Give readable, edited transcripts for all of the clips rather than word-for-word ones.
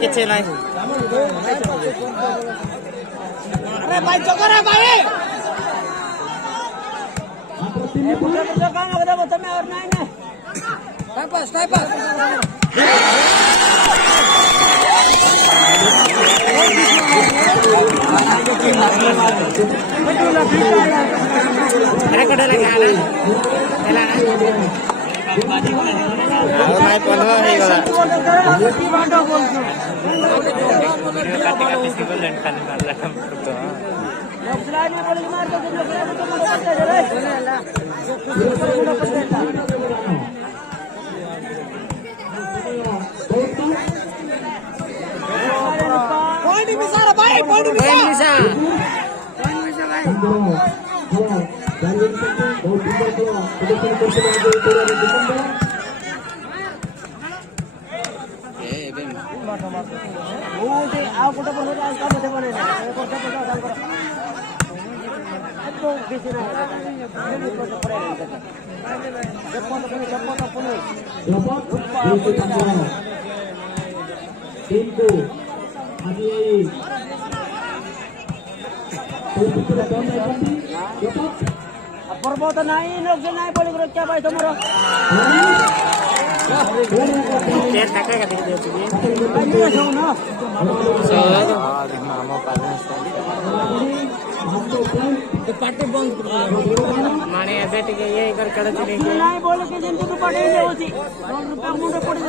କିଛି ନାହିଁ। अरे भाई चौका रे भाई पर्वत नहीं लोग नहीं बोले क्या भाई तुम्हारा पार्टी बंद माने ऐसे टिके ये इधर कड़े चले नहीं बोले कि जिनको तो पड़े ले होती 2 रुपया मुंडे पड़े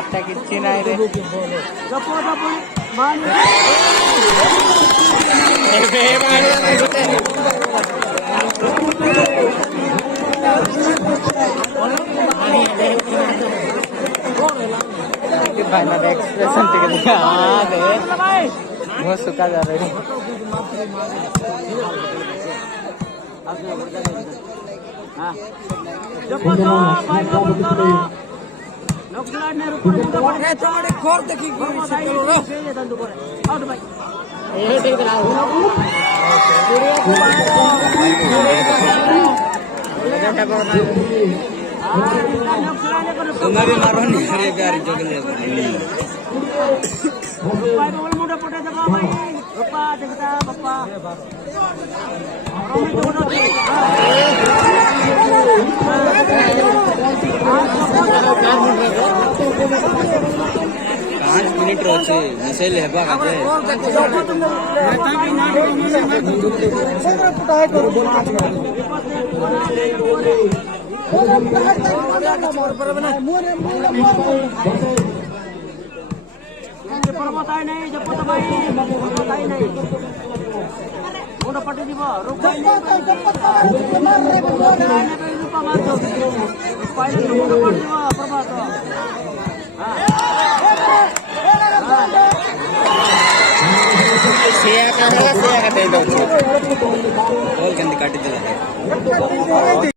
आता किसी नहीं रे एक्सप्रेशन बहुत सुखा जा रही है। तुम्हारी मारो नहीं अरे प्यारी जगले भाई बोल मोटा पोटा दबा भाई पप्पा देखता पप्पा पाँच मिनट रोचे मिसाइल है बात पर्वताई नहीं जब भाई पर्वताई नहीं मोटा पट्टी दीब रुक काटिद्द